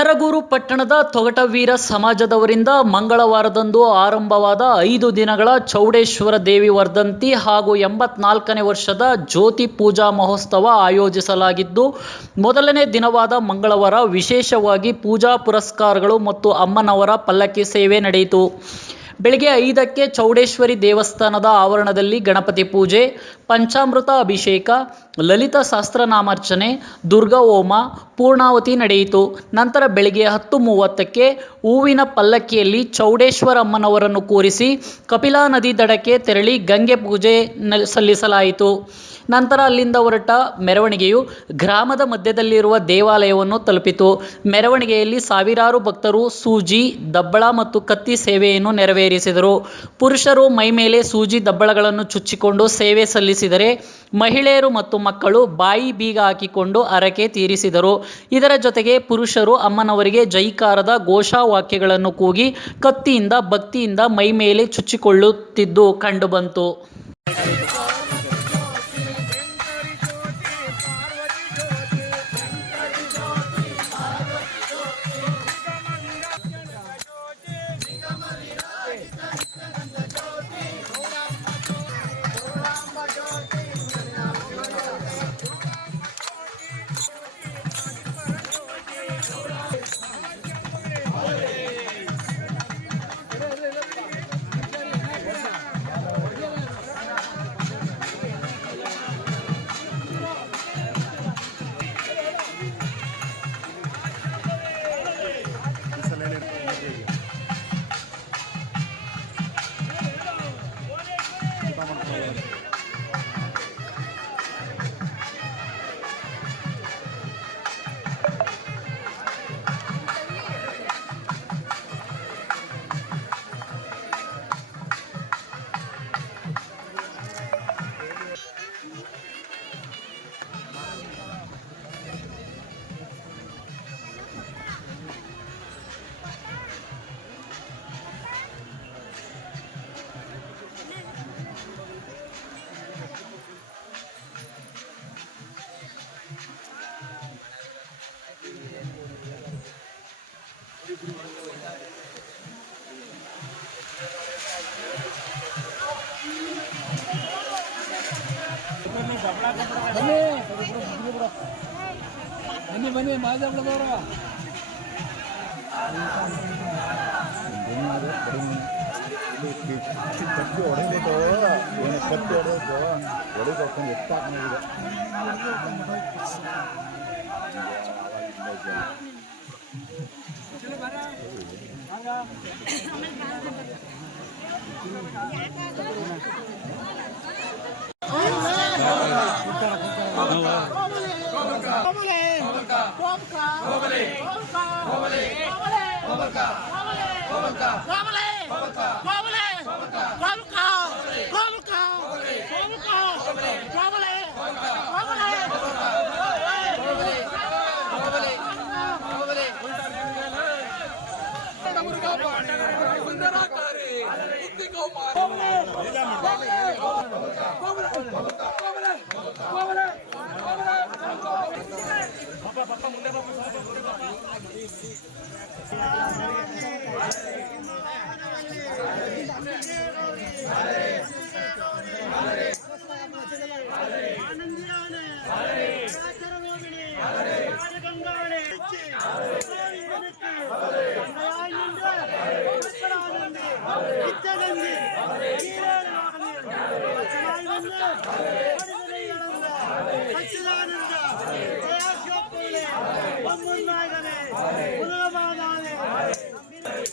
ಅರಗೂರು ಪಟ್ಟಣದ ತೊಗಟವೀರ ಸಮಾಜದವರಿಂದ ಮಂಗಳವಾರದಂದು ಆರಂಭವಾದ 5 ದಿನಗಳ ಚೌಡೇಶ್ವರ ದೇವಿ ವರ್ಧಂತಿ ಹಾಗೂ 84ನೇ ವರ್ಷದ ಜ್ಯೋತಿ ಪೂಜಾ ಮಹೋತ್ಸವ ಆಯೋಜಿಸಲಾಗಿದ್ದು, ಮೊದಲನೇ ದಿನವಾದ ಮಂಗಳವಾರ ವಿಶೇಷವಾಗಿ ಪೂಜಾ ಪುರಸ್ಕಾರಗಳು ಮತ್ತು ಅಮ್ಮನವರ ಪಲ್ಲಕ್ಕಿ ಸೇವೆ ನಡೆಯಿತು. ಬೆಳಗ್ಗೆ 5ಕ್ಕೆ ಚೌಡೇಶ್ವರಿ ದೇವಸ್ಥಾನದ ಆವರಣದಲ್ಲಿ ಗಣಪತಿ ಪೂಜೆ, ಪಂಚಾಮೃತ ಅಭಿಷೇಕ, ಲಲಿತ ಸಹಸ್ರನಾಮಾರ್ಚನೆ, ದುರ್ಗಾ ಹೋಮ, ಪೂರ್ಣಾಹುತಿ ನಡೆಯಿತು. ನಂತರ ಬೆಳಗ್ಗೆ 10:30ಕ್ಕೆ ಹೂವಿನ ಪಲ್ಲಕ್ಕಿಯಲ್ಲಿ ಚೌಡೇಶ್ವರ ಅಮ್ಮನವರನ್ನು ಕೂರಿಸಿ ಕಪಿಲಾ ನದಿ ದಡಕ್ಕೆ ತೆರಳಿ ಗಂಗೆ ಪೂಜೆ ಸಲ್ಲಿಸಲಾಯಿತು. ನಂತರ ಅಲ್ಲಿಂದ ಹೊರಟ ಮೆರವಣಿಗೆಯು ಗ್ರಾಮದ ಮಧ್ಯದಲ್ಲಿರುವ ದೇವಾಲಯವನ್ನು ತಲುಪಿತು. ಮೆರವಣಿಗೆಯಲ್ಲಿ ಸಾವಿರಾರು ಭಕ್ತರು ಸೂಜಿ, ದಬ್ಬಳ ಮತ್ತು ಕತ್ತಿ ಸೇವೆಯನ್ನು ನೆರವೇರಿಸಿದರು. ಪುರುಷರು ಮೈಮೇಲೆ ಸೂಜಿ ದಬ್ಬಳಗಳನ್ನು ಚುಚ್ಚಿಕೊಂಡು ಸೇವೆ ಸಲ್ಲಿಸಿದರೆ, ಮಹಿಳೆಯರು ಮತ್ತು ಮಕ್ಕಳು ಬಾಯಿ ಬೀಗ ಹಾಕಿಕೊಂಡು ಹರಕೆ ತೀರಿಸಿದರು. ಇದರ ಜೊತೆಗೆ ಪುರುಷರು ಅಮ್ಮನವರಿಗೆ ಜೈಕಾರದ ಘೋಷವಾಕ್ಯಗಳನ್ನು ಕೂಗಿ ಕತ್ತಿಯಿಂದ ಭಕ್ತಿಯಿಂದ ಮೈಮೇಲೆ ಚುಚ್ಚಿಕೊಳ್ಳುತ್ತಿದ್ದು ಕಂಡುಬಂತು. ಬನ್ನಿ ಮಾಜಾಬ್ಳದವ್ರ ಕತ್ತಿ ಹೊಡೆದಿತ್ತು, ಏನು ಕತ್ತಿ ಹೊಡೆದು ಹೊಡೆದು ಎಷ್ಟಾಗಿದೆ.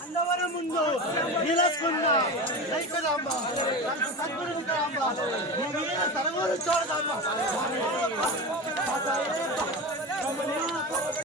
అందవర ముందు నీలకొండ లైకదాంబ సద్గురు సరగూరు చూడదాంబ